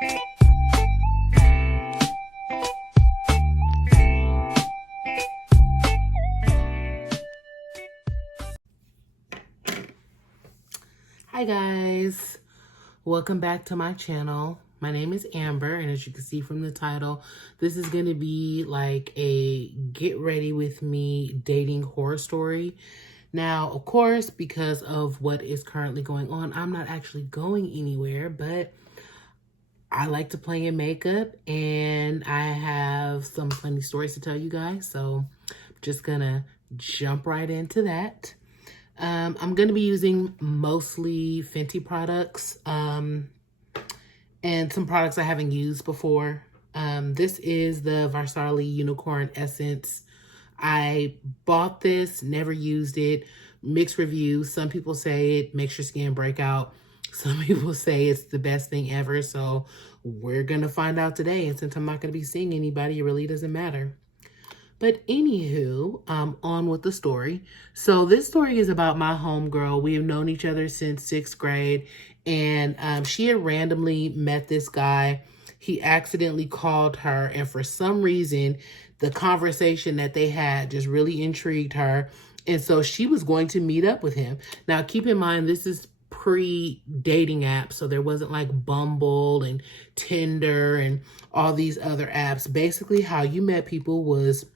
Hi guys, welcome back to my channel. My name is Amber, and as you can see from the title, this is going to be like a get ready with me dating horror story. Now, of course, because of what is currently going on, I'm not actually going anywhere, but I like to play in makeup and I have some funny stories to tell you guys. So I'm just gonna jump right into that. I'm going to be using mostly Fenty products and some products I haven't used before. This is the Farsali Unicorn Essence. I bought this, never used it. Mixed reviews. Some people say it makes your skin break out. Some people say it's the best thing ever. So we're going to find out today. And since I'm not going to be seeing anybody, it really doesn't matter. But anywho, on with the story. So this story is about my homegirl. We have known each other since 6th grade. And she had randomly met this guy. He accidentally called her. And for some reason, the conversation that they had just really intrigued her. And so she was going to meet up with him. Now, keep in mind, this is pre-dating apps. So there wasn't like Bumble and Tinder and all these other apps. Basically, how you met people was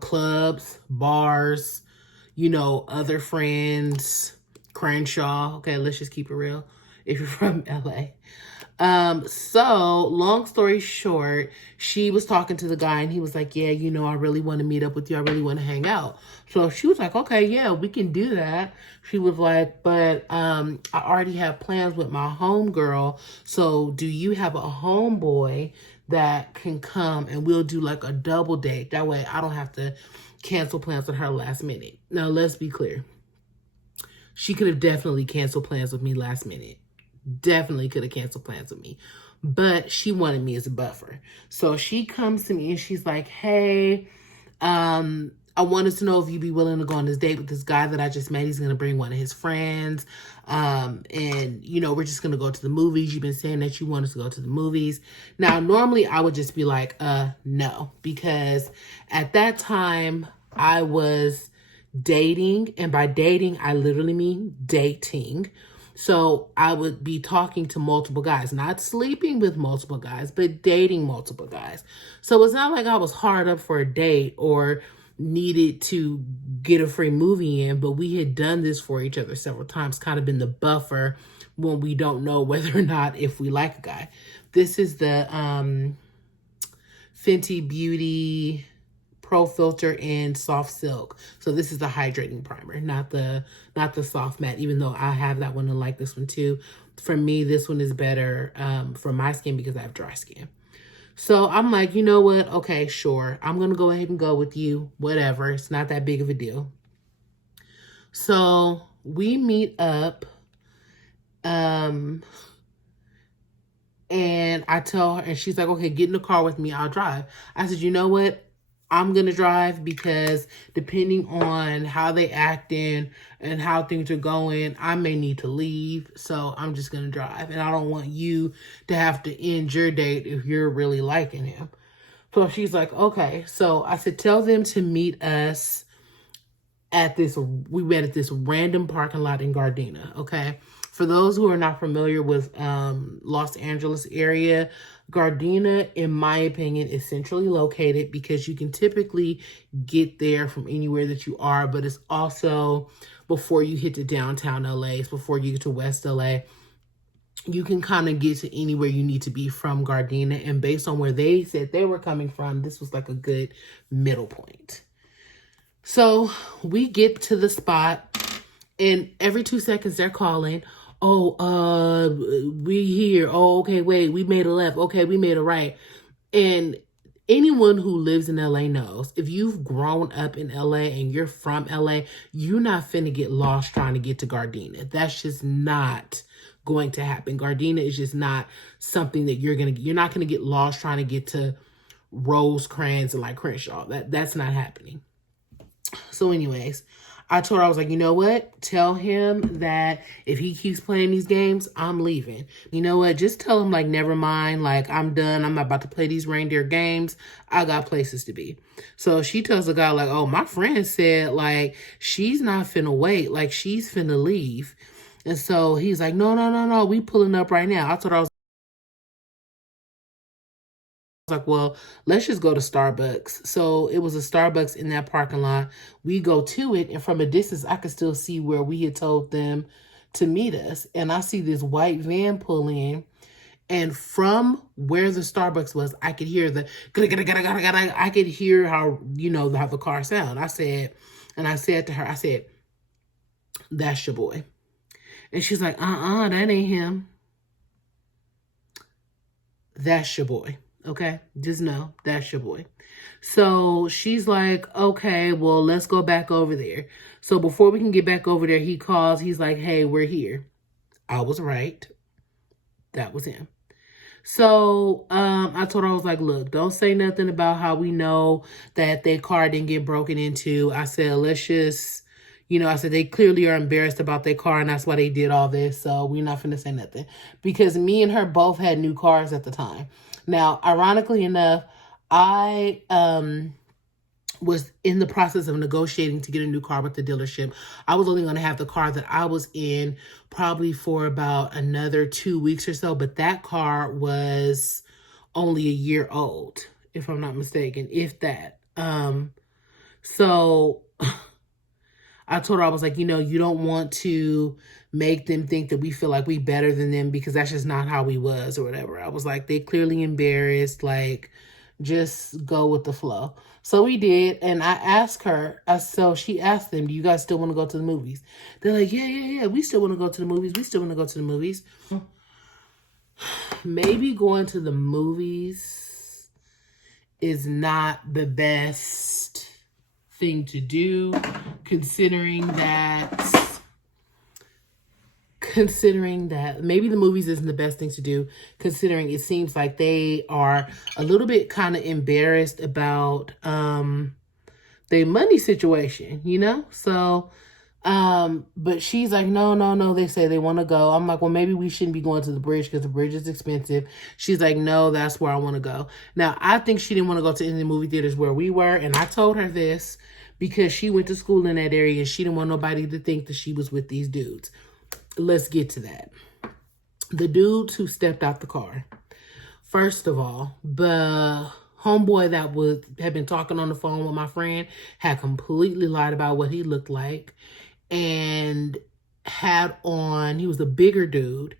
clubs, bars, you know, other friends, Crenshaw. Okay, let's just keep it real if you're from LA. So long story short, she was talking to the guy and he was like, yeah, you know, I really want to meet up with you. I really want to hang out. So she was like, okay, yeah, we can do that. She was like, but I already have plans with my homegirl. So do you have a homeboy that can come and we'll do like a double date? That way I don't have to cancel plans with her last minute. Now, let's be clear. She could have definitely canceled plans with me last minute. Definitely could have canceled plans with me. But she wanted me as a buffer. So she comes to me and she's like, hey, I wanted to know if you'd be willing to go on this date with this guy that I just met. He's going to bring one of his friends. And, you know, we're just going to go to the movies. You've been saying that you want us to go to the movies. Now, normally I would just be like, no. Because at that time, I was dating. And by dating, I literally mean dating. So I would be talking to multiple guys, not sleeping with multiple guys, but dating multiple guys. So it's not like I was hard up for a date or needed to get a free movie in, but we had done this for each other several times, kind of been the buffer when we don't know whether or not if we like a guy. This is the Fenty Beauty Pro Filter in Soft Silk. So this is the hydrating primer, not the soft matte, even though I have that one and like this one too. For me, this one is better for my skin because I have dry skin. So I'm like, you know what? Okay, sure. I'm going to go ahead and go with you. Whatever. It's not that big of a deal. So we meet up. And I tell her, and she's like, okay, get in the car with me. I'll drive. I said, you know what? I'm going to drive because depending on how they acting and how things are going, I may need to leave. So I'm just going to drive. And I don't want you to have to end your date if you're really liking him. So she's like, okay. So I said, tell them to meet us at this, we met at this random parking lot in Gardena. Okay. For those who are not familiar with Los Angeles area, Gardena, in my opinion, is centrally located because you can typically get there from anywhere that you are, but it's also before you hit to downtown LA, it's before you get to West LA. You can kind of get to anywhere you need to be from Gardena, and based on where they said they were coming from, this was like a good middle point. So we get to the spot, and every 2 seconds they're calling, oh, we here. Oh, okay, wait, we made a left. Okay, we made a right. And anyone who lives in LA knows, if you've grown up in LA and you're from LA, you're not finna get lost trying to get to Gardena. That's just not going to happen. Gardena is just not something that you're not gonna get lost trying to get to Rosecrans and like Crenshaw. That's not happening. So anyways, I told her, I was like, you know what? Tell him that if he keeps playing these games, I'm leaving. You know what? Just tell him, like, never mind. Like, I'm done. I'm not about to play these reindeer games. I got places to be. So she tells the guy, like, oh, my friend said, like, she's not finna wait. Like, she's finna leave. And so he's like, no, no, no, no. We pulling up right now. I told her, I was like, well, let's just go to Starbucks. So it was a Starbucks in that parking lot. We go to it, and from a distance, I could still see where we had told them to meet us. And I see this white van pull in, and from where the Starbucks was, I could hear the I could hear how, you know, how the car sound. I said to her, I said, that's your boy. And she's like, that ain't him. That's your boy. Okay, just know that's your boy. So she's like, okay, well, let's go back over there. So before we can get back over there, he calls. He's like, hey, we're here. I was right. That was him. So I told her, I was like, look, don't say nothing about how we know that their car didn't get broken into. I said, let's just, you know, I said, they clearly are embarrassed about their car, and that's why they did all this. So we're not finna say nothing. Because me and her both had new cars at the time. Now, ironically enough, I was in the process of negotiating to get a new car with the dealership. I was only going to have the car that I was in probably for about another 2 weeks or so, but that car was only a year old, if I'm not mistaken, if that. So I told her, I was like, you know, you don't want to make them think that we feel like we better than them, because that's just not how we was or whatever. I was like, they clearly embarrassed, like, just go with the flow. So we did, and I asked her, so she asked them, do you guys still want to go to the movies? They're like, yeah, we still want to go to the movies. We still want to go to the movies. Maybe going to the movies is not the best thing to do, considering that maybe the movies isn't the best thing to do, considering it seems like they are a little bit kind of embarrassed about their money situation, you know? So but she's like, no, they say they want to go. I'm like, well, maybe we shouldn't be going to the bridge because the bridge is expensive. She's like, no, that's where I want to go. Now, I think she didn't want to go to any of the movie theaters where we were, and I told her this because she went to school in that area, and she didn't want nobody to think that she was with these dudes. Let's get to that. The dudes who stepped out the car. First of all, the homeboy that had been talking on the phone with my friend had completely lied about what he looked like, and had on, he was a bigger dude,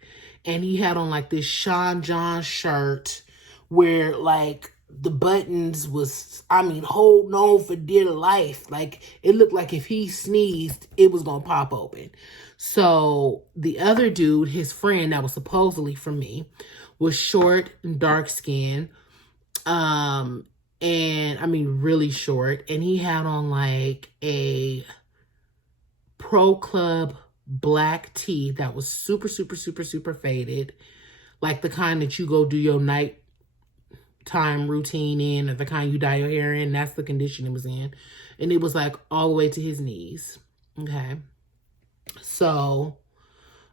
and he had on like this Sean John shirt where like the buttons was, holding on for dear life. Like it looked like if he sneezed, it was gonna pop open. So the other dude, his friend that was supposedly from me, was short and dark skinned. And really short. And he had on like a Pro Club black tee that was super, super, super, super faded. Like the kind that you go do your nighttime routine in, or the kind you dye your hair in. That's the condition it was in. And it was like all the way to his knees. Okay. So,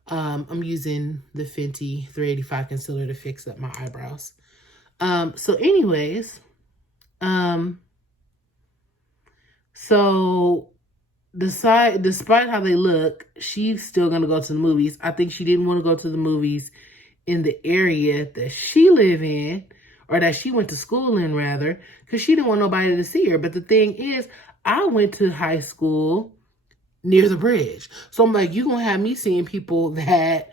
I'm using the Fenty 385 concealer to fix up my eyebrows. So anyways, so despite how they look, she's still going to go to the movies. I think she didn't want to go to the movies in the area that she live in, or that she went to school in rather, because she didn't want nobody to see her. But the thing is, I went to high school near the bridge. So I'm like, you gonna have me seeing people that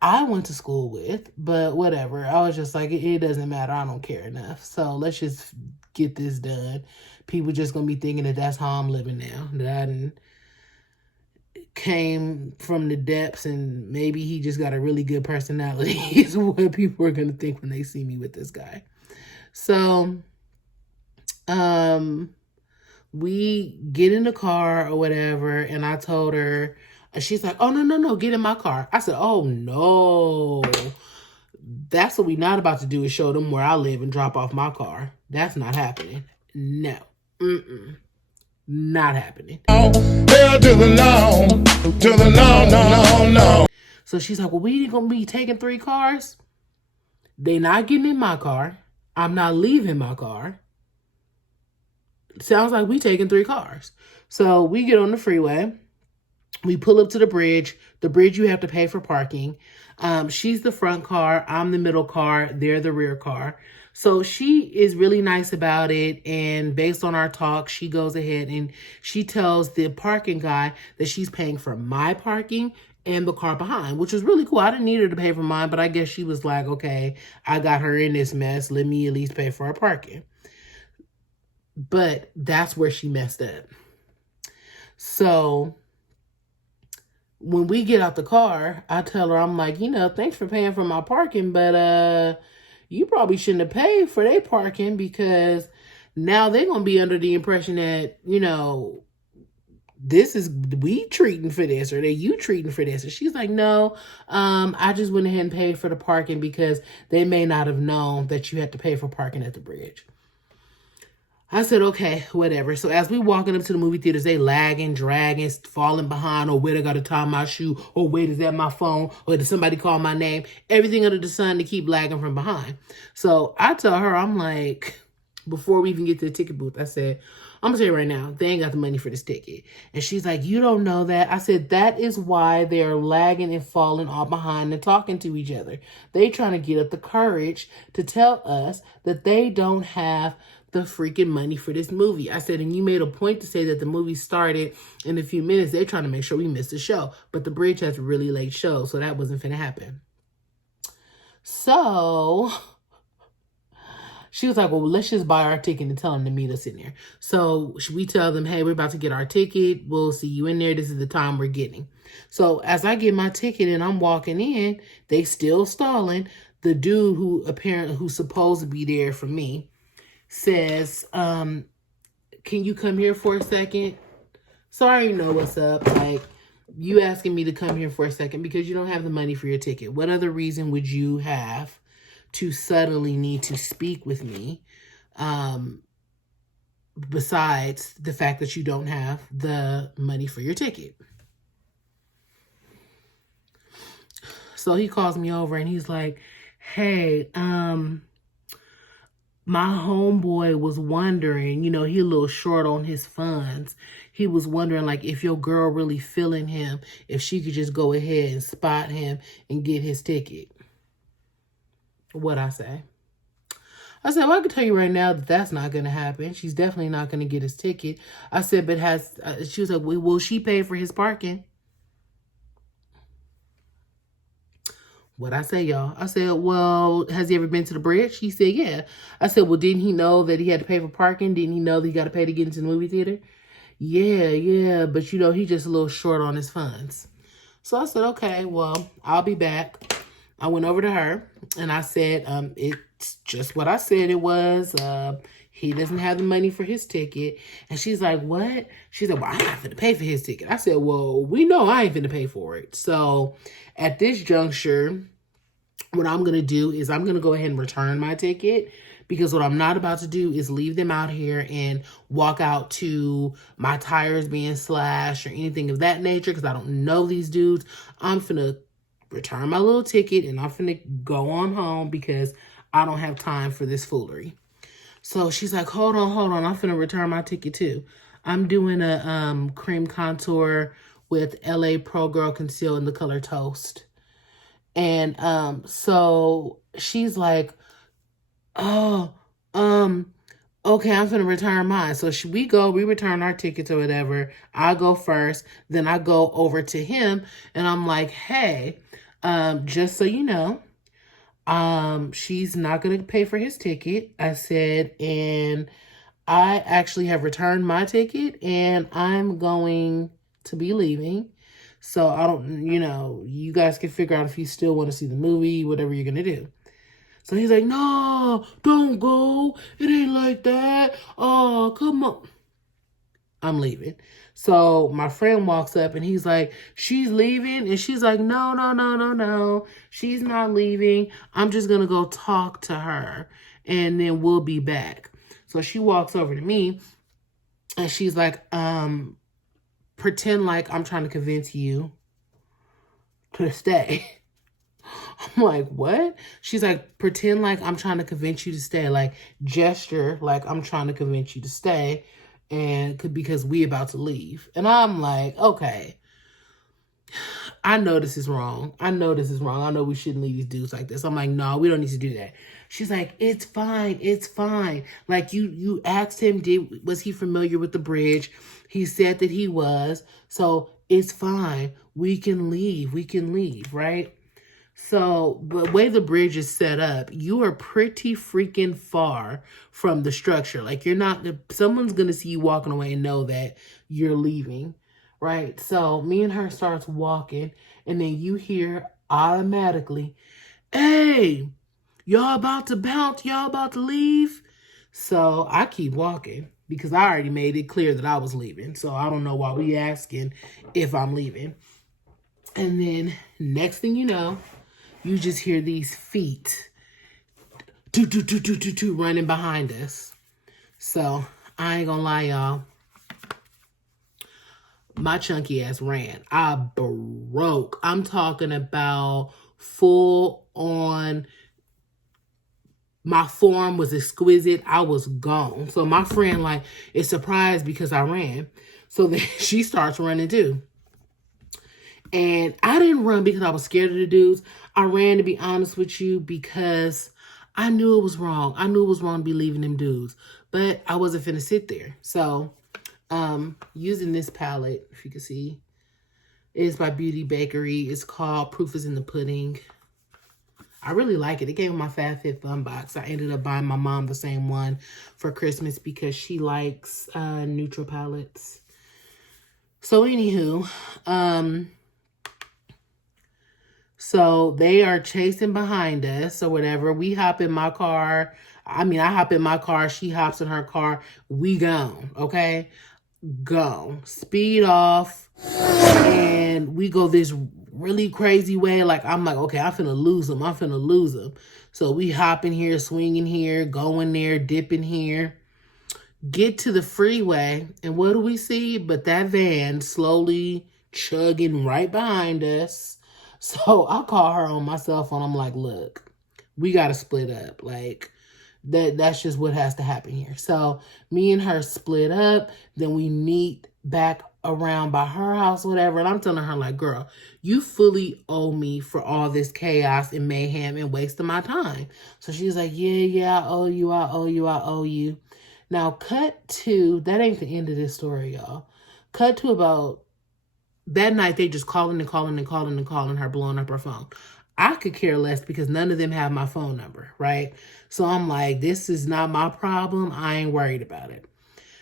I went to school with, but whatever. I was just like, it doesn't matter. I don't care enough. So let's just get this done. People just gonna be thinking that that's how I'm living now. That I came from the depths, and maybe he just got a really good personality is what people are gonna think when they see me with this guy. So, we get in the car or whatever, and I told her, and she's like, oh, no, get in my car. I said, oh, no. That's what we not about to do, is show them where I live and drop off my car. That's not happening. No. Not happening. Hell to the no. So she's like, well, we ain't gonna be taking 3 cars. They not getting in my car. I'm not leaving my car. Sounds like we taking 3 cars. So we get on the freeway. We pull up to the bridge. The bridge, you have to pay for parking. She's the front car. I'm the middle car. They're the rear car. So she is really nice about it. And based on our talk, she goes ahead and she tells the parking guy that she's paying for my parking and the car behind, which was really cool. I didn't need her to pay for mine, but I guess she was like, okay, I got her in this mess. Let me at least pay for her parking. But that's where she messed up. So when we get out the car, I tell her, I'm like, thanks for paying for my parking, but you probably shouldn't have paid for their parking, because now they're going to be under the impression that, this is we treating for this, or that you treating for this. And she's like, no, I just went ahead and paid for the parking because they may not have known that you had to pay for parking at the bridge. I said, okay, whatever. So as we walking up to the movie theaters, they lagging, dragging, falling behind, or wait, I got to tie my shoe, or wait, is that my phone, or did somebody call my name? Everything under the sun to keep lagging from behind. So I tell her, I'm like, before we even get to the ticket booth, I said, I'm going to tell you right now, they ain't got the money for this ticket. And she's like, you don't know that. I said, that is why they're lagging and falling all behind and talking to each other. They trying to get up the courage to tell us that they don't have the freaking money for this movie. I said, and you made a point to say that the movie started in a few minutes. They're trying to make sure we miss the show. But the bridge has a really late show, so that wasn't finna happen. So she was like, well, let's just buy our ticket and tell them to meet us in there. So we tell them, hey, we're about to get our ticket. We'll see you in there. This is the time we're getting. So as I get my ticket and I'm walking in, they still stalling. The dude who's supposed to be there for me says, can you come here for a second? So I already know what's up. Like, you asking me to come here for a second because you don't have the money for your ticket. What other reason would you have to suddenly need to speak with me, besides the fact that you don't have the money for your ticket? So he calls me over and he's like, hey, my homeboy was wondering, he a little short on his funds. He was wondering, like, if your girl really feeling him, if she could just go ahead and spot him and get his ticket. What'd I say? I said, well, I can tell you right now that that's not going to happen. She's definitely not going to get his ticket. I said, but she was like, well, will she pay for his parking? What'd I say, y'all? I said, well, has he ever been to the bridge? He said, yeah. I said, well, didn't he know that he had to pay for parking? Didn't he know that he got to pay to get into the movie theater? Yeah, but he's just a little short on his funds. So I said, okay, well, I'll be back. I went over to her and I said, it's just what I said it was. He doesn't have the money for his ticket. And she's like, what? She said, well, I'm not finna pay for his ticket. I said, well, we know I ain't finna pay for it. So at this juncture, what I'm going to do is I'm going to go ahead and return my ticket, because what I'm not about to do is leave them out here and walk out to my tires being slashed or anything of that nature, because I don't know these dudes. I'm finna return my little ticket and I'm finna go on home because I don't have time for this foolery. So she's like, hold on. I'm finna return my ticket too. I'm doing a cream contour with LA Pro Girl Conceal in the color Toast. And so she's like, oh, okay, I'm finna return mine. So we return our tickets or whatever. I go first, then I go over to him and I'm like, hey, just so you know, she's not going to pay for his ticket. I said, and I actually have returned my ticket and I'm going to be leaving. So I don't, you guys can figure out if you still want to see the movie, whatever you're going to do. So he's like, no, don't go. It ain't like that. Oh, come on. I'm leaving. So my friend walks up and he's like, she's leaving? And she's like, no. She's not leaving. I'm just going to go talk to her and then we'll be back. So she walks over to me And she's like, pretend like I'm trying to convince you to stay. I'm like, what? She's like, pretend like I'm trying to convince you to stay. Like, gesture like I'm trying to convince you to stay. And because we about to leave. And I'm like, okay. I know this is wrong. I know this is wrong. I know we shouldn't leave these dudes like this. I'm like, no, we don't need to do that. She's like, it's fine. It's fine. Like you asked him, was he familiar with the bridge? He said that he was. So it's fine. We can leave. We can leave, right? So the way the bridge is set up, you are pretty freaking far from the structure. Like you're not, someone's going to see you walking away and know that you're leaving. Right? So me and her starts walking, and then you hear automatically, hey, y'all about to bounce? Y'all about to leave? So I keep walking because I already made it clear that I was leaving. So I don't know why we asking if I'm leaving. And then next thing you know, you just hear these feet running behind us. So I ain't gonna lie, y'all. My chunky ass ran. I broke. I'm talking about full on. My form was exquisite. I was gone. So my friend like is surprised because I ran. So then she starts running too. And I didn't run because I was scared of the dudes. I ran, to be honest with you, because I knew it was wrong. I knew it was wrong to be leaving them dudes. But I wasn't finna sit there. So using this palette, if you can see, it's by Beauty Bakery. It's called Proof is in the Pudding. I really like it. It came with my FabFitFun box. I ended up buying my mom the same one for Christmas because she likes neutral palettes. So anywho, so they are chasing behind us or whatever. We hop in my car. I hop in my car. She hops in her car. We gone, okay? Go. Speed off. And we go this really crazy way. Like, I'm like, okay, I'm finna lose them. I'm finna lose them. So we hop in here, swinging here, going there, dipping here. Get to the freeway. And what do we see? But that van slowly chugging right behind us. So I call her on my cell phone. I'm like, look, we got to split up. Like, that's just what has to happen here. So me and her split up. Then we meet back around by her house, whatever. And I'm telling her, like, girl, you fully owe me for all this chaos and mayhem and wasting my time. So she's like, yeah, I owe you. Now, cut to, that ain't the end of this story, y'all. Cut to about, that night, they just calling her, blowing up her phone. I could care less because none of them have my phone number, right? So I'm like, this is not my problem. I ain't worried about it.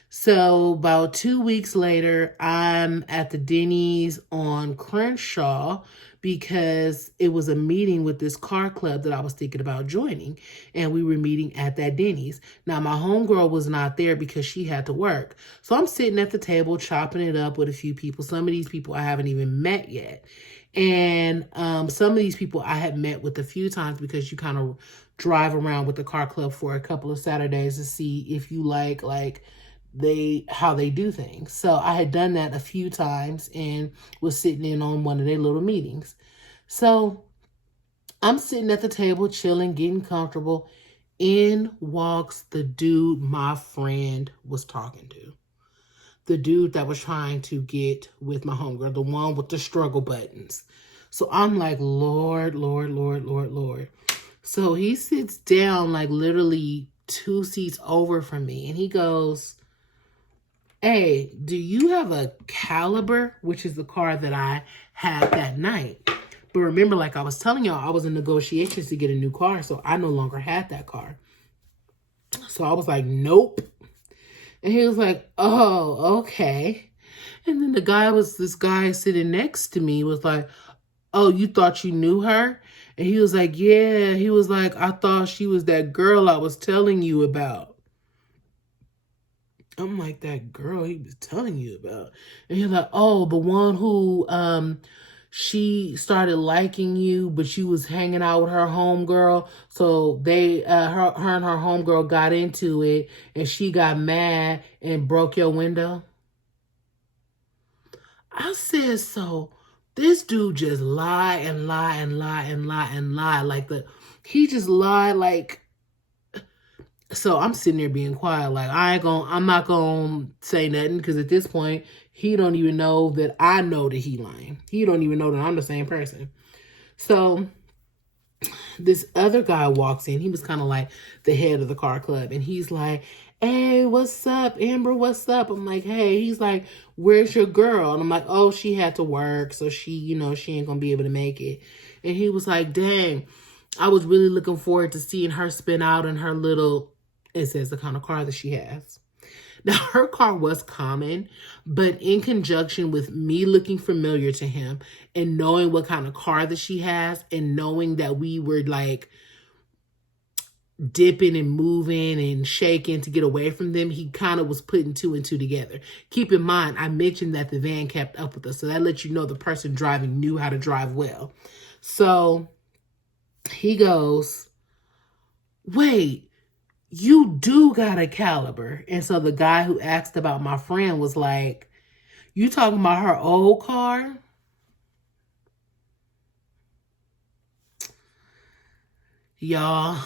So about 2 weeks later, I'm at the Denny's on Crenshaw because it was a meeting with this car club that I was thinking about joining. And we were meeting at that Denny's. Now, my homegirl was not there because she had to work. So I'm sitting at the table chopping it up with a few people. Some of these people I haven't even met yet. And some of these people I had met with a few times because you kind of drive around with the car club for a couple of Saturdays to see if you like how they do things. So I had done that a few times and was sitting in on one of their little meetings. So I'm sitting at the table, chilling, getting comfortable. In walks the dude my friend was talking to. The dude that was trying to get with my homegirl, the one with the struggle buttons. So I'm like, Lord. So he sits down like literally 2 seats over from me. And he goes, hey, do you have a Caliber? Which is the car that I had that night. But remember, like I was telling y'all, I was in negotiations to get a new car. So I no longer had that car. So I was like, nope. And he was like, oh, okay. And then this guy sitting next to me was like, oh, you thought you knew her? And he was like, yeah. He was like, I thought she was that girl I was telling you about. I'm like, that girl he was telling you about. And he's like, oh, the one who she started liking you, but you was hanging out with her homegirl. So they, her and her homegirl got into it, and she got mad and broke your window. I said, so this dude just lie and lie and lie and lie and lie. Like he just lied like. So I'm sitting there being quiet, like I'm not gonna say nothing, because at this point he don't even know that I know that he lying. He don't even know that I'm the same person. So this other guy walks in. He was kind of like the head of the car club, and he's like, "Hey, what's up, Amber? What's up?" I'm like, "Hey." He's like, "Where's your girl?" And I'm like, "Oh, she had to work, so she ain't gonna be able to make it." And he was like, "Dang, I was really looking forward to seeing her spin out in her little," it says the kind of car that she has. Now, her car was common, but in conjunction with me looking familiar to him and knowing what kind of car that she has, and knowing that we were like dipping and moving and shaking to get away from them, he kind of was putting two and two together. Keep in mind, I mentioned that the van kept up with us, so that lets you know the person driving knew how to drive well. So he goes, "Wait, you do got a caliber." And so the guy who asked about my friend was like, "You talking about her old car?" Y'all.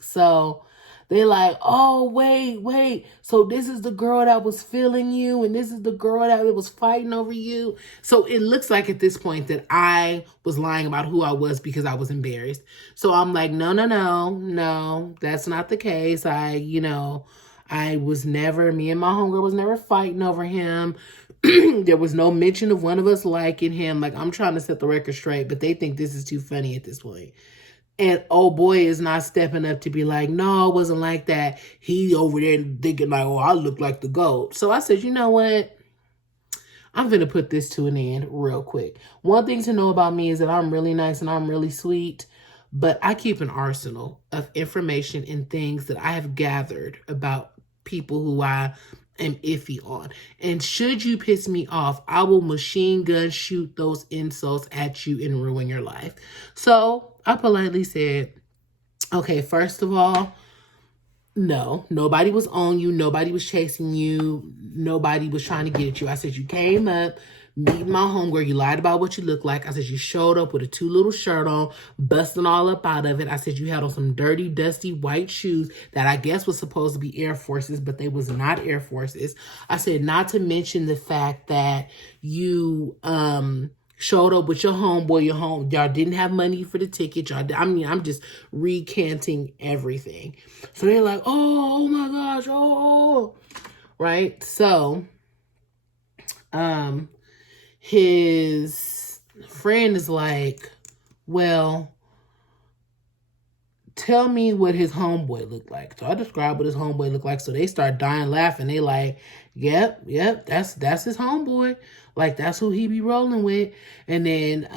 So they like, "Oh, wait. So this is the girl that was feeling you, and this is the girl that was fighting over you." So it looks like at this point that I was lying about who I was because I was embarrassed. So I'm like, no, that's not the case. I was never, me and my homegirl was never fighting over him. There was no mention of one of us liking him. Like, I'm trying to set the record straight, but they think this is too funny at this point. And oh boy is not stepping up to be like, "No, it wasn't like that." He over there thinking like, "Oh, I look like the GOAT." So I said, "You know what? I'm going to put this to an end real quick." One thing to know about me is that I'm really nice and I'm really sweet, but I keep an arsenal of information and things that I have gathered about people who I am iffy on. And should you piss me off, I will machine gun shoot those insults at you and ruin your life. So I politely said, "Okay, first of all, no, nobody was on you. Nobody was chasing you. Nobody was trying to get at you." I said, "You came up, meeting my homegirl. You lied about what you look like." I said, "You showed up with a too little shirt on, busting all up out of it." I said, "You had on some dirty, dusty white shoes that I guess was supposed to be Air Forces, but they was not Air Forces." I said, "Not to mention the fact that you, showed up with your homeboy, y'all didn't have money for the ticket. I'm just recanting everything." So they're like, oh my gosh, oh. Right? So, his friend is like, "Well, tell me what his homeboy looked like." So I described what his homeboy looked like. So they start dying laughing. They like, yep, that's his homeboy. Like, that's who he be rolling with. And then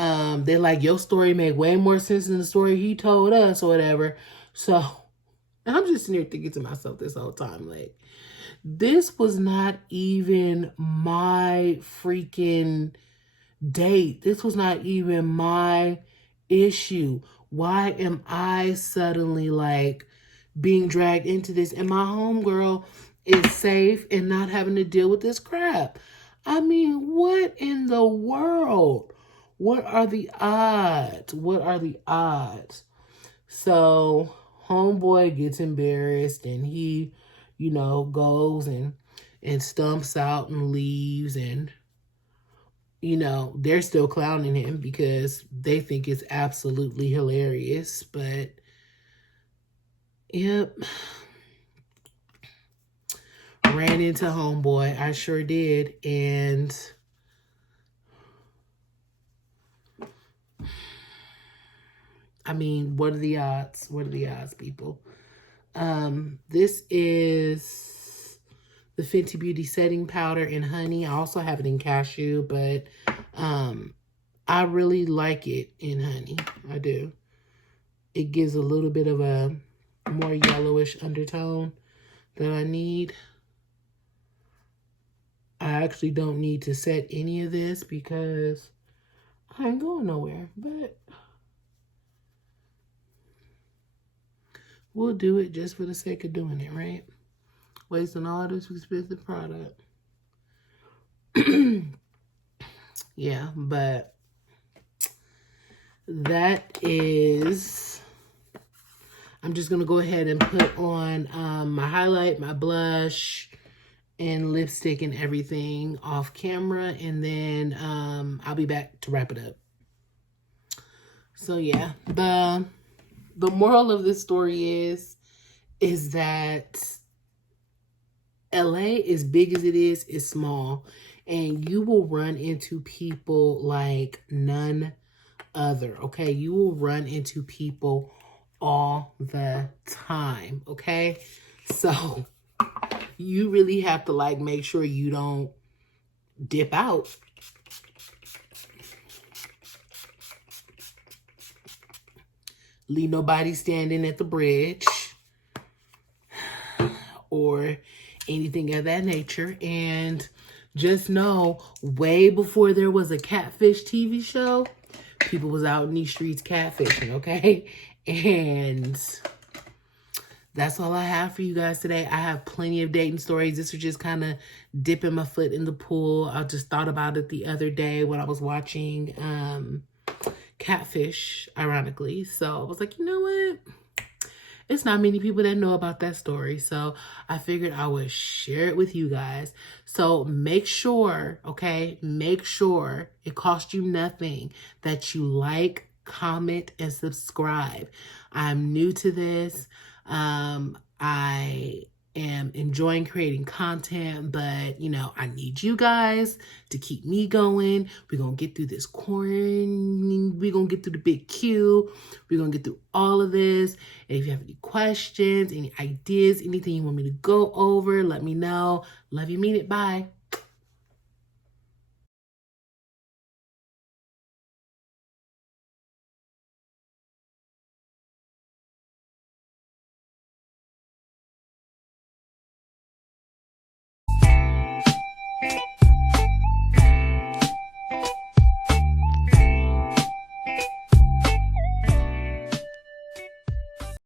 they're like, "Your story made way more sense than the story he told us," or whatever. So I'm just sitting here thinking to myself this whole time, like, this was not even my freaking date. This was not even my issue. Why am I suddenly like being dragged into this, and my homegirl is safe and not having to deal with this crap? I mean, what in the world? What are the odds? What are the odds? So homeboy gets embarrassed, and he, goes and stumps out and leaves, and they're still clowning him because they think it's absolutely hilarious. But yep, ran into homeboy. I sure did. And I mean, what are the odds? What are the odds, people? This is the Fenty Beauty Setting Powder in Honey. I also have it in Cashew, but I really like it in Honey. I do. It gives a little bit of a more yellowish undertone that I need. I actually don't need to set any of this because I ain't going nowhere, but we'll do it just for the sake of doing it, right? Wasting all this expensive product. Yeah, but that is... I'm just going to go ahead and put on my highlight, my blush, and lipstick and everything off camera. And then I'll be back to wrap it up. So yeah, the moral of this story is that LA, as big as it is small. And you will run into people like none other, okay? You will run into people all the time, okay? So you really have to like make sure you don't dip out. Leave nobody standing at the bridge or anything of that nature. And just know, way before there was a catfish TV show, people was out in these streets catfishing, okay? And that's all I have for you guys today. I have plenty of dating stories. This was just kind of dipping my foot in the pool. I just thought about it the other day when I was watching Catfish, ironically. So I was like, you know what? It's not many people that know about that story. So I figured I would share it with you guys. So make sure, okay, make sure it costs you nothing that you like, comment, and subscribe. I'm new to this. I am enjoying creating content, but you know, I need you guys to keep me going. We're gonna get through this quarantine. We're gonna get through the big Q. We're gonna get through all of this. And if you have any questions, any ideas, anything you want me to go over, let me know. Love you, mean it. Bye.